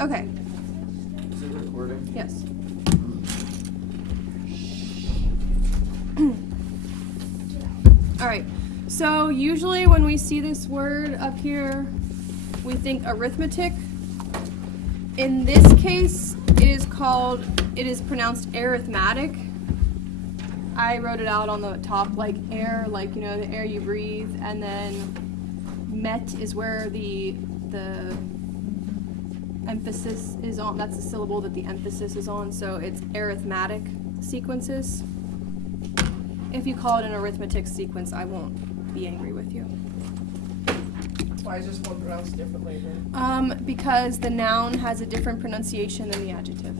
Okay. Is it recording? Yes. All right. So usually when we see this word up here, we think arithmetic. In this case, it is pronounced arithmetic. I wrote it out on the top like air, like, you know, the air you breathe, and then met is where the emphasis is on. That's the syllable that the emphasis is on, so it's arithmetic sequences. If you call it an arithmetic sequence, I won't be angry with you. Why is this one pronounced differently then? Because the noun has a different pronunciation than the adjective.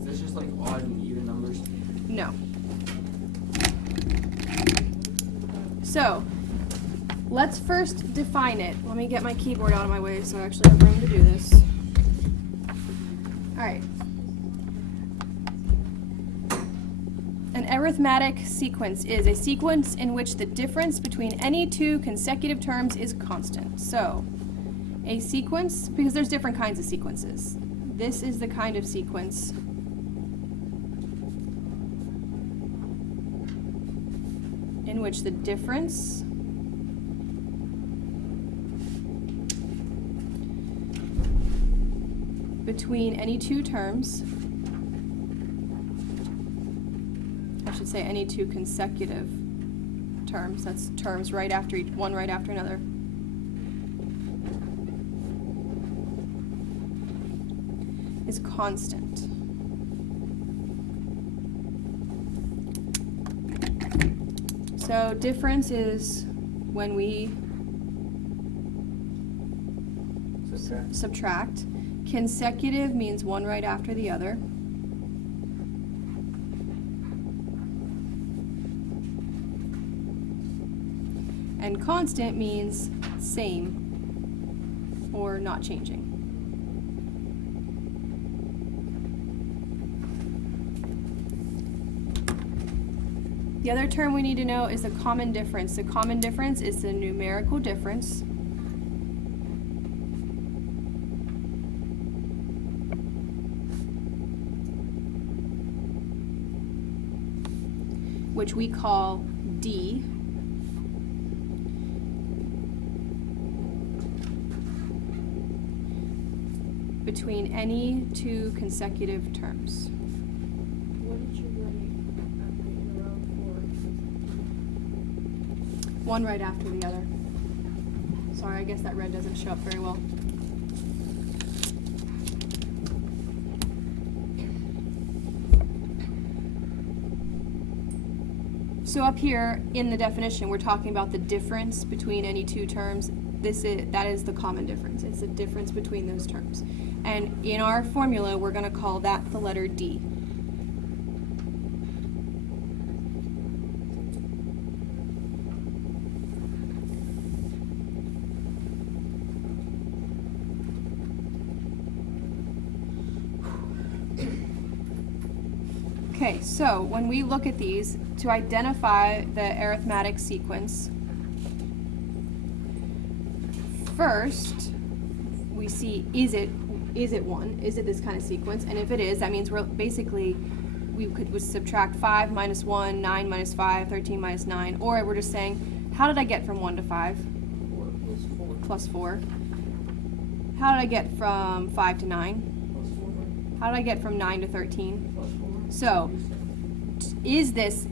Is this just like odd and even numbers? No. So, let's first define it. Let me get my keyboard out of my way so I actually have room to do this. Alright. An arithmetic sequence is a sequence in which the difference between any two consecutive terms is constant. So, a sequence, because there's different kinds of sequences. This is the kind of sequence in which the difference between any two terms, I should say any two consecutive terms, that's terms right after each, one right after another, is constant. So difference is when we subtract. Consecutive means one right after the other. And constant means same or not changing. The other term we need to know is the common difference. The common difference is the numerical difference which we call D, between any two consecutive terms. What did you write in around for? One right after the other. Sorry, I guess that red doesn't show up very well. So up here in the definition, we're talking about the difference between any two terms. That is the common difference. It's the difference between those terms. And in our formula, we're going to call that the letter D. Okay, so when we look at these, to identify the arithmetic sequence, first we see, is it one? Is it this kind of sequence? And if it is, that means we could subtract 5 minus 1, 9 minus 5, 13 minus 9, or we're just saying, how did I get from 1 to 5? 4 Plus 4. How did I get from 5 to 9? How did I get from 9 to 13? So, is this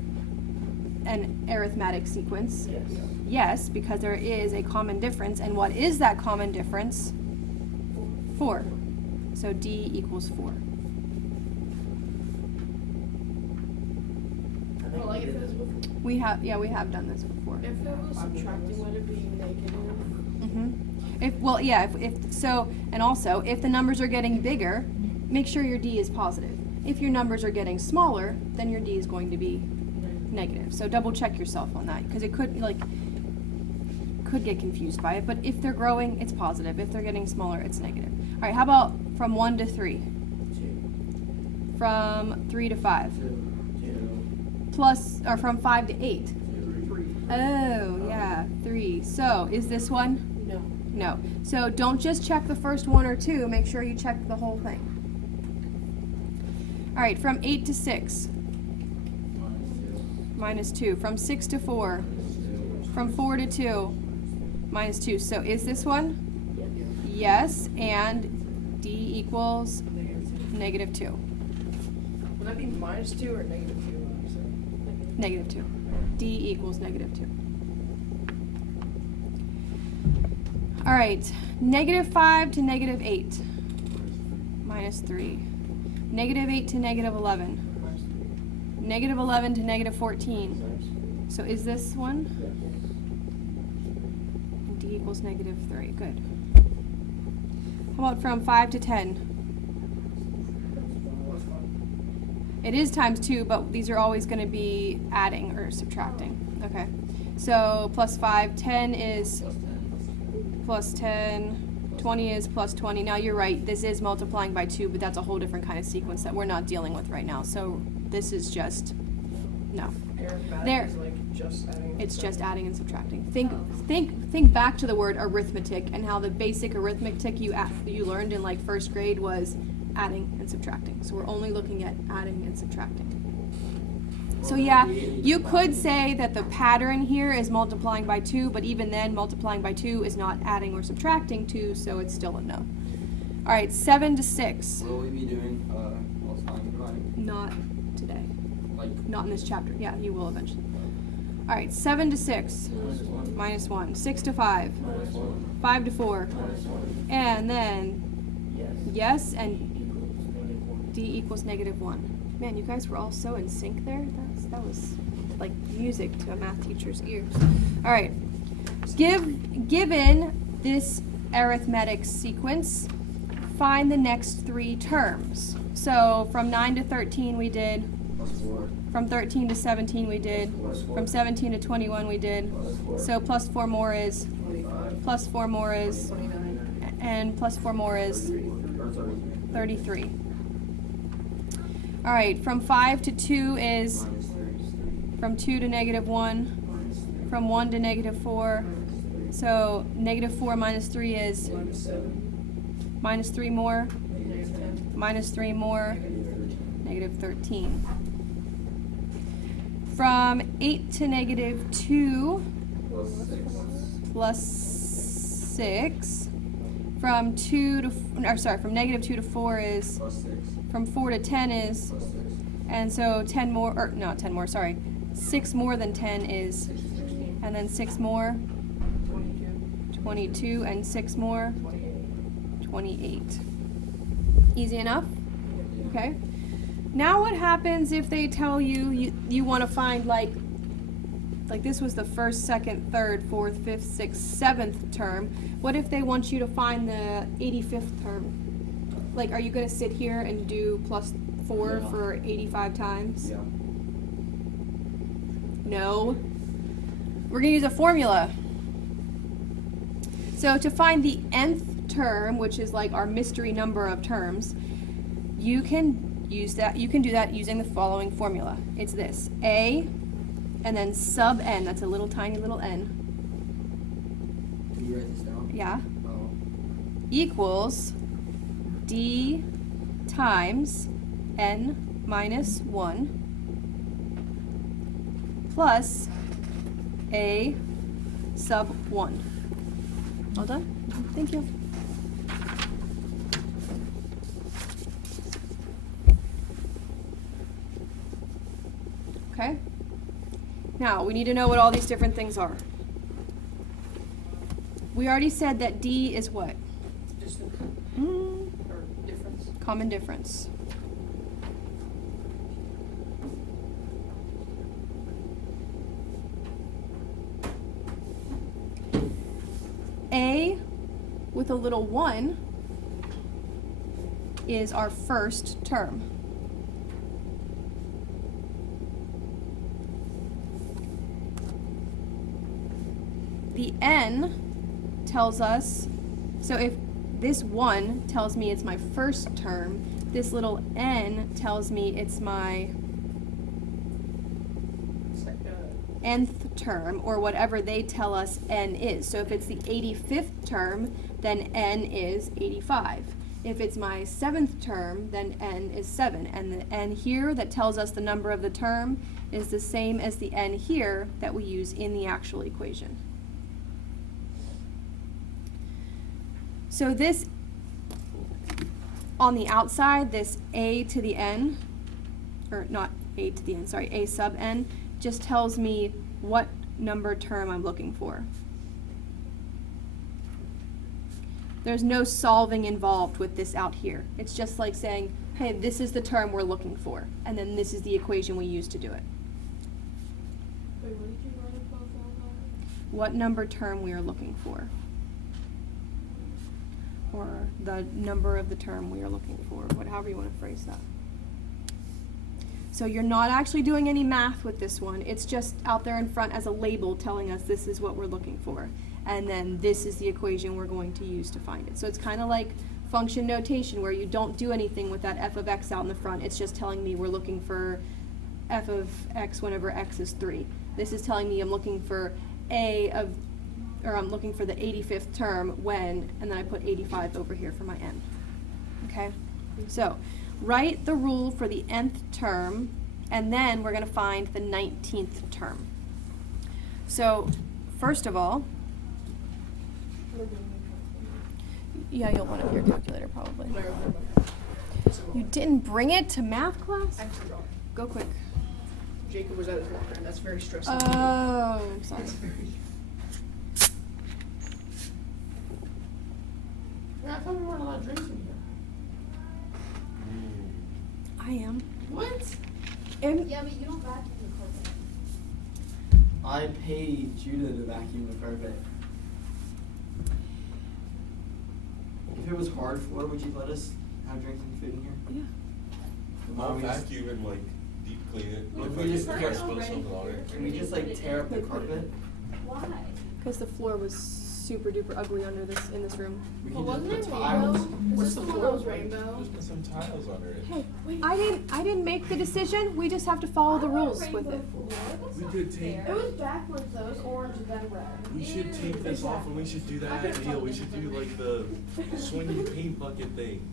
an arithmetic sequence? Yes. Yes, because there is a common difference. And what is that common difference? 4. So D equals 4. Well, like if it was before. We have done this before. If it was subtracting, would it be negative? And also, if the numbers are getting bigger, make sure your D is positive. If your numbers are getting smaller, then your D is going to be negative. So double check yourself on that, because it could get confused by it. But if they're growing, it's positive. If they're getting smaller, it's negative. All right, how about from 1 to 3? 2. From 3 to 5? 2. Plus, or from 5 to 8? 3. Oh, yeah, 3. So, is this one? No. No. So don't just check the first one or two, make sure you check the whole thing. All right, from 8 to 6, minus 2. From 6 to 4, from 4 to 2, minus 2. So is this one? Yes, and D equals negative 2. Would that be minus 2 or negative 2? What you said? Negative 2. D equals negative 2. All right, negative 5 to negative 8, minus 3. Negative 8 to negative 11. Negative 11 to negative 14. So is this one? D equals negative 3. Good. How about from 5 to 10? It is times 2, but these are always going to be adding or subtracting. Okay. So plus 5, 10 is plus 10, 20 is plus 20. Now you're right, this is multiplying by 2, but that's a whole different kind of sequence that we're not dealing with right now. So this is just, no. Arithmetic There. is like just adding. It's just adding and subtracting. Think back to the word arithmetic and how the basic arithmetic you learned in like first grade was adding and subtracting. So we're only looking at adding and subtracting. So yeah, you could say that the pattern here is multiplying by 2, but even then multiplying by 2 is not adding or subtracting 2, so it's still a no. All right, 7 to 6. Will we be doing multiplying and dividing? Not today. Like Not in this chapter. Yeah, you will eventually. All right, 7 to 6. Minus 1. 6 to 5. 5 to 4. And then yes, and D equals negative 1. Man, you guys were all so in sync there. That was like music to a math teacher's ears. All right. Given this arithmetic sequence, find the next 3 terms. So from 9 to 13 we did. plus 4. From 13 to 17 we did. From 17 to 21 we did. So plus 4 more is. 25, Plus 4 more is. 29. And plus 4 more is 33. 33. All right, from 5 to 2 is. Minus 3. From 2 to negative 1. Minus 3. From 1 to negative 4. So negative 4 minus 3 is. Minus 7. Minus 3 more. Negative 10. Minus 3 more. Negative 13. Negative 13. From 8 to negative 2 Plus 6. plus 6. From 2 to, from negative 2 to 4 is, Plus 6. from 4 to 10 is, Plus 6. and so 10 more, or not 10 more, sorry. 6 more than 10 is, 16. and then 6 more, 22. 22, and 6 more, 28. 28. Easy enough? Okay. Now what happens if they tell you you want to find like this was the first, second, third, fourth, fifth, sixth, seventh term. What if they want you to find the 85th term? Like, are you going to sit here and do plus 4 Yeah. for 85 times? Yeah. No. We're going to use a formula. So to find the nth term, which is like our mystery number of terms, you can do that using the following formula. It's this: A and then sub n, that's a little tiny little n, Can you write this down? yeah, Oh. equals D times n minus 1 plus A sub 1. All done? Thank you. Okay? Now, we need to know what all these different things are. We already said that D is what? Distance Mm, or difference. common difference. A with a little 1 is our first term. The n tells us, so if this 1 tells me it's my first term, this little n tells me it's my nth term, or whatever they tell us n is. So if it's the 85th term, then n is 85. If it's my 7th term, then n is 7. And the n here that tells us the number of the term is the same as the n here that we use in the actual equation. So this, on the outside, this a to the n, or not a to the n, sorry, a sub n, just tells me what number term I'm looking for. There's no solving involved with this out here. It's just like saying, hey, this is the term we're looking for, and then this is the equation we use to do it. Wait, what did you write about that? What number term we are looking for, or the number of the term we are looking for, however you want to phrase that. So you're not actually doing any math with this one. It's just out there in front as a label telling us this is what we're looking for. And then this is the equation we're going to use to find it. So it's kind of like function notation where you don't do anything with that f of x out in the front. It's just telling me we're looking for f of x whenever x is 3. This is telling me I'm looking for I'm looking for the 85th term when, and then I put 85 over here for my n. Okay? So write the rule for the nth term, and then we're going to find the 19th term. So first of all, yeah, you'll want to your calculator probably. You didn't bring it to math class? I forgot. Go quick. Jacob was at his locker, and that's very stressful. Oh, I'm sorry. It's very. Yeah, I thought we weren't allowed drinks in here. I am. What? Yeah, but you don't vacuum the carpet. I paid Judah to vacuum the carpet. If it was hard floor, would you let us have drinks and food in here? Yeah. I'll vacuum and like deep clean it. Well, If we I just if I tear- spill something on it. Can we just like tear up the carpet? Why? Because the floor was super duper ugly under this in this room. We Well, can wasn't just it put tiles. rainbow? What's Is the this one floor? of those rainbow? There's been some tiles under it. Hey, Wait. I didn't make the decision. We just have to follow the rules with it. We could take. It was backwards though. It was orange and then red. We should take this off and we should do that deal. We should do like the swinging paint bucket thing.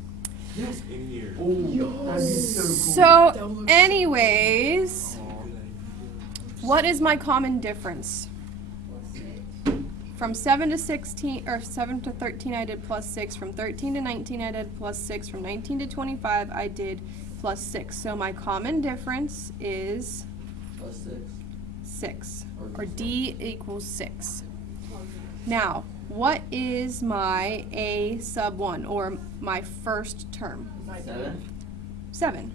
Yes. In here. Oh, that'd be so cool. So, anyways, Oh, good idea. what is my common difference? From 7 to 16, or 7 to 13, I did plus 6. From 13 to 19, I did plus 6. From 19 to 25, I did plus 6. So my common difference is Plus 6. 6, or D equals 6. Now, what is my A sub 1, or my first term? 7. 7.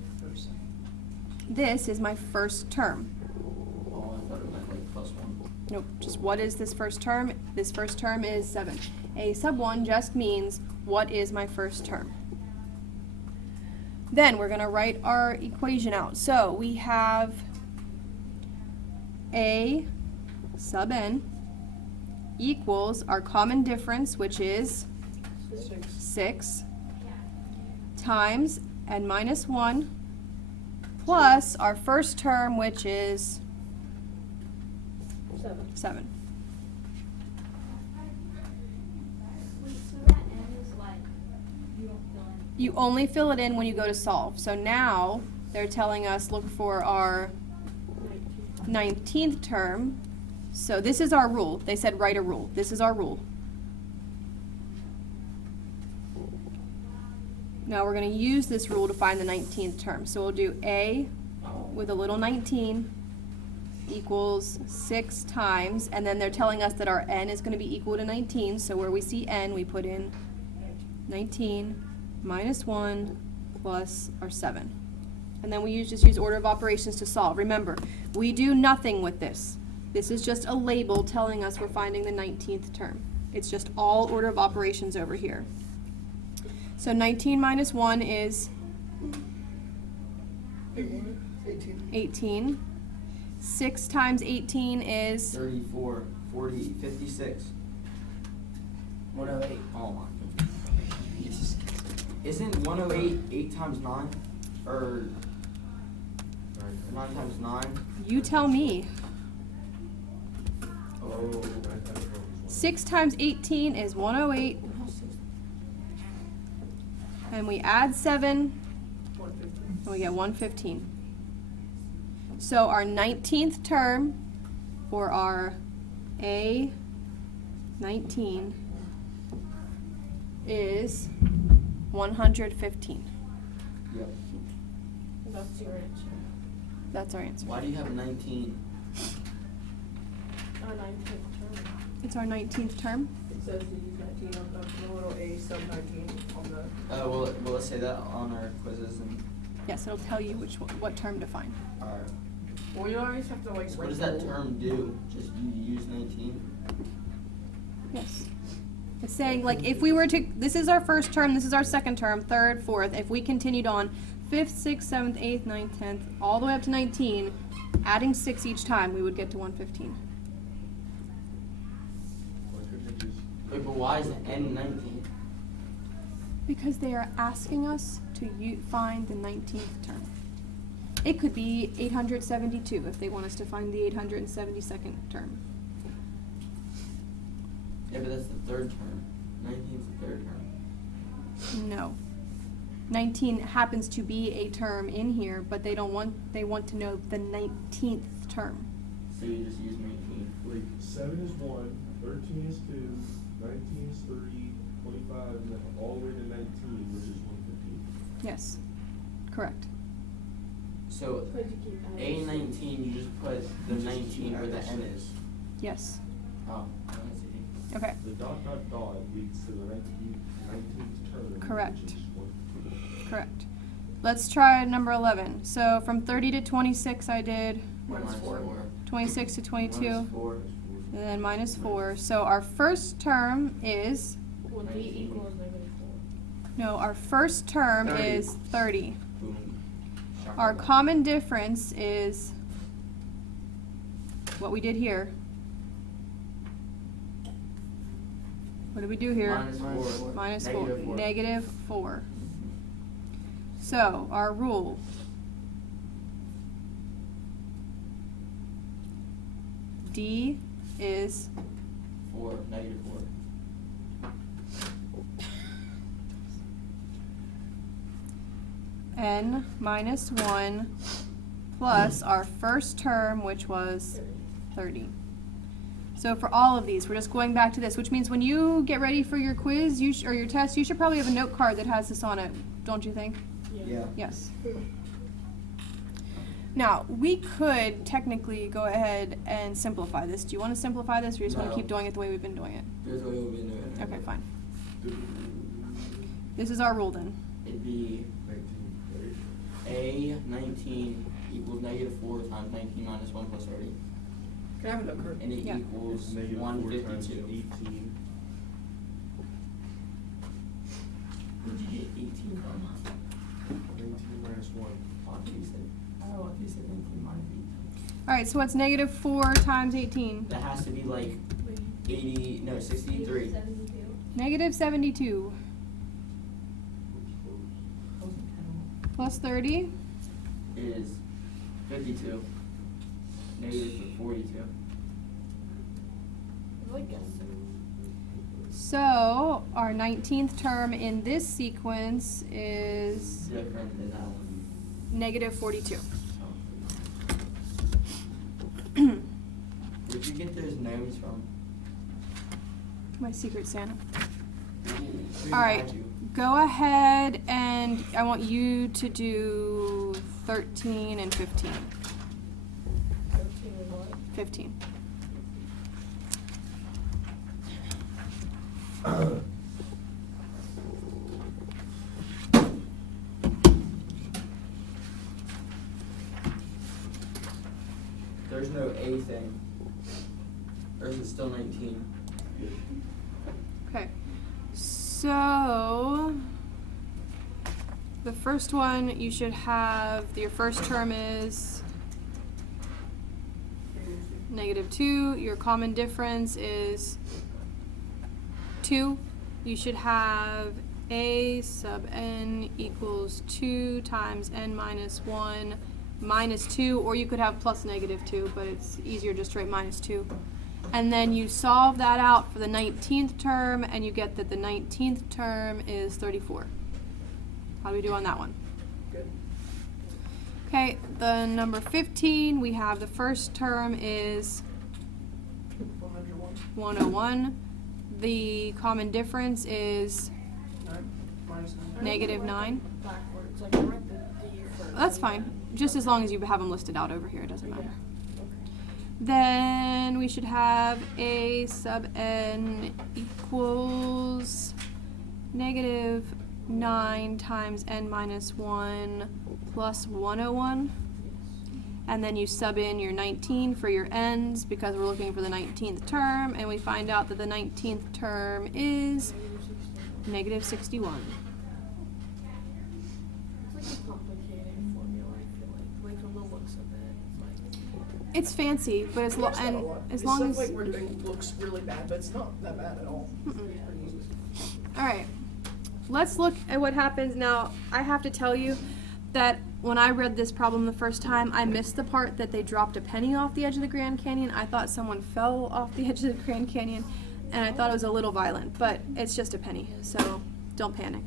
This is my first term. Oh, I thought it meant like plus 1. Nope, just what is this first term? This first term is 7. A sub 1 just means what is my first term. Then we're going to write our equation out. So we have A sub n equals our common difference, which is 6, times n minus 1, plus our first term, which is 7. Wait, so that N is like you don't fill in. You only fill it in when you go to solve. So now they're telling us look for our 19th term. So this is our rule. They said write a rule. This is our rule. Now we're going to use this rule to find the 19th term. So we'll do A with a little 19 equals 6 times, and then they're telling us that our n is going to be equal to 19, so where we see n, we put in 19 minus 1 plus our 7. And then we just use order of operations to solve. Remember, we do nothing with this. This is just a label telling us we're finding the 19th term. It's just all order of operations over here. So 19 minus 1 is 18. 6 times 18 is 34, 40, 56. 108. Oh my goodness. Isn't 108 8 times 9? Or 9 times 9? You tell me. Oh, 6 times 18 is 108. And we add 7, 150. and we get 115. So our 19th term, or our A19, is 115. Yep. That's your answer. That's our answer. Why do you have 19? 19th term. It's our 19th term. It says to use 19 on the little a sub 19 on the. Will it say that on our quizzes and Yes, it'll tell you what term to find. our? Well, you always have to like. So what does that term do? Just you use 19? Yes. It's saying, like, if we were to, this is our first term, this is our second term, third, fourth, if we continued on 5th, 6th, 7th, 8th, 9th, 10th, all the way up to 19, adding 6 each time, we would get to 115. Wait, but why is it N19? Because they are asking us to find the 19th term. It could be 872 if they want us to find the 872nd term. Yeah, but that's the third term. 19 is the third term. No. 19 happens to be a term in here, but they want to know the 19th term. So you just use 19. Wait, 7 is 1, 13 is 2, 19 is 3, 25, and then all the way to 19, which is 115. Yes. Correct. So A19, you just put the 19 where the N is. Yes. Oh, I see. Okay. The ... leads to the 19th term. Correct. Which is 115. Correct. Let's try number 11. So from 30 to 26 I did Minus 4. 26 to 22, Minus 4. and then minus 4. So our first term is, Well, D equals -4. no, our first term 30. is 30. Boom. Our common difference is what we did here. What did we do here? Minus 4. Minus Negative 4. 4. Negative 4. So, our rule. D is 4. Negative 4. n minus 1 plus our first term, which was 30. So for all of these, we're just going back to this, which means when you get ready for your quiz or your test, you should probably have a note card that has this on it, don't you think? Yeah. Yes. Now, we could technically go ahead and simplify this. Do you want to simplify this, or you just want to No. keep doing it the way we've been doing it? Here's what we've been doing. Okay, fine. This is our rule then. It'd be 19, A19 equals -4 times 19 minus 1 plus 30. Can I have a note card? And it Yeah. equals It's -4 times 152. 18. Where'd you get 18 from? 19 minus 1. Oh, I think you said 19 minus 18. Alright, so what's -4 times 18? That has to be like 63. Negative 72 plus 30. Is 52. Negative 42. So, our 19th term in this sequence is Different than that one. negative 42. Where'd you get those gnomes from? My secret Santa. Who Alright, had you? go ahead and I want you to do 13 and 15. 13 and what? 15. There's no A thing. Or is it still 19? Okay. So, the first one you should have, your first term is -2. Your common difference is 2. You should have A sub n equals 2 times n minus 1 minus 2, or you could have plus -2, but it's easier just to write -2. And then you solve that out for the 19th term, and you get that the 19th term is 34. How do we do on that one? Good. Okay, the number 15, we have the first term is 101. 101. The common difference is 9 minus 9. negative 9. Backwards. Like I read the D first. That's fine. Just as long as you have them listed out over here, it doesn't matter. Then we should have a sub n equals negative 9 times n minus 1 plus 101. And then you sub in your 19 for your n's because we're looking for the 19th term, and we find out that the 19th term is negative 61. It's like a complicated formula, I feel like from the looks of it. It's like It's fancy, but as, There's not a lot. as The long stuff as... like we're doing looks really bad, but it's not that bad at all. It's pretty easy. Alright, let's look at what happens now. I have to tell you that when I read this problem the first time, I missed the part that they dropped a penny off the edge of the Grand Canyon. I thought someone fell off the edge of the Grand Canyon, and I thought it was a little violent, but it's just a penny, so don't panic.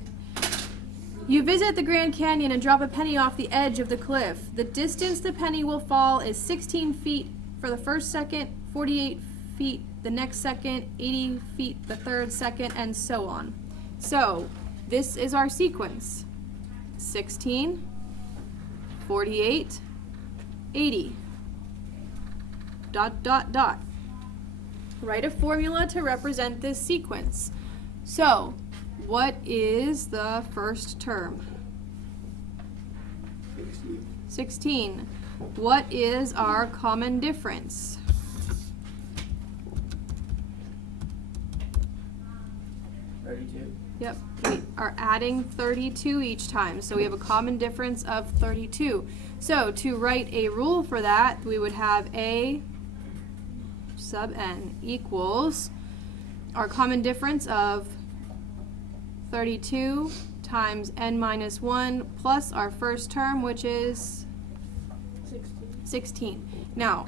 You visit the Grand Canyon and drop a penny off the edge of the cliff. The distance the penny will fall is 16 feet for the first second, 48 feet the next second, 80 feet the third second, and so on. So, this is our sequence. 16, 48, 80. Dot, dot, dot. Write a formula to represent this sequence. So, what is the first term? 16. What is our common difference? 32. Yep, we are adding 32 each time, so we have a common difference of 32. So to write a rule for that, we would have A sub n equals our common difference of 32 times n minus 1 plus our first term, which is 16. Now,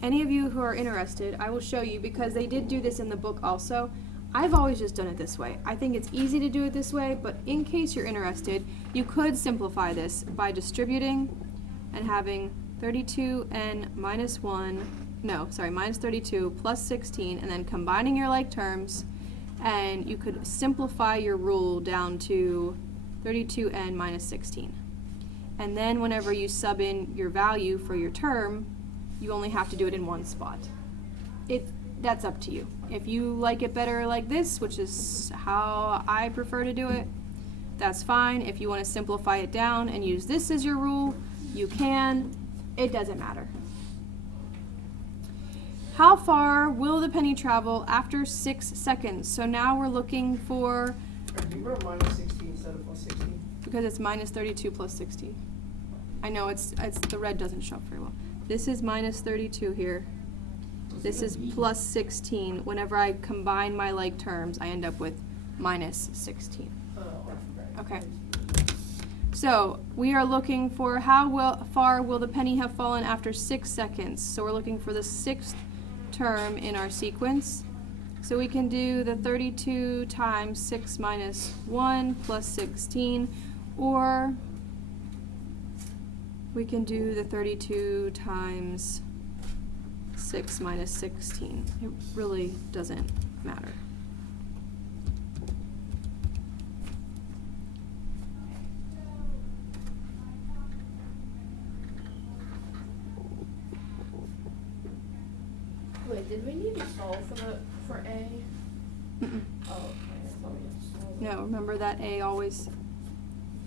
any of you who are interested, I will show you because they did do this in the book also. I've always just done it this way. I think it's easy to do it this way, but in case you're interested, you could simplify this by distributing and having 32n minus 32 plus 16, and then combining your like terms, and you could simplify your rule down to 32n minus 16. And then whenever you sub in your value for your term, you only have to do it in one spot. That's up to you. If you like it better like this, which is how I prefer to do it, that's fine. If you want to simplify it down and use this as your rule, you can. It doesn't matter. How far will the penny travel after 6 seconds? So now we're looking for, We wrote minus 16 instead of plus 16. because it's minus 32 plus 16. I know it's the red doesn't show up very well. This is minus 32 here. This is plus 16. Whenever I combine my like terms, I end up with minus 16. Oh, I forgot. Okay. So we are looking for how far will the penny have fallen after 6 seconds. So we're looking for the 6th term in our sequence. So we can do the 32 times 6 minus 1 plus 16, or we can do the 32 times 6 minus 16. It really doesn't matter. Wait, did we need to solve for A? Mm-mm. Oh, okay. I thought we had to solve. No, remember that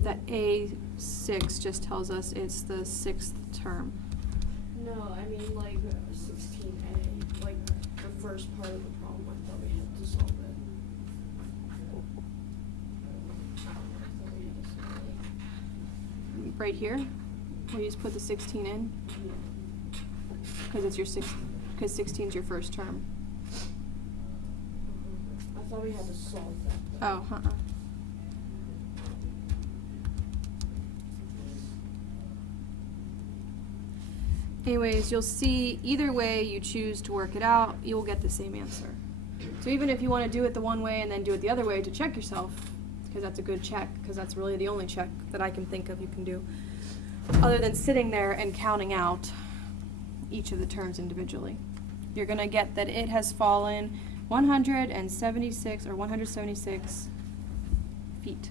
that A6 just tells us it's the 6th term. No, I mean like 16A, like the first part of the problem. I thought we had to solve it. I thought we had to solve it. Right here, where you just put the 16 in, because it's your because 16 is your first term. I thought we had to solve that. Oh, anyways, you'll see either way you choose to work it out, you will get the same answer. So even if you want to do it the one way and then do it the other way to check yourself, because that's a good check, because that's really the only check that I can think of you can do, other than sitting there and counting out each of the terms individually. You're going to get that it has fallen 176 feet.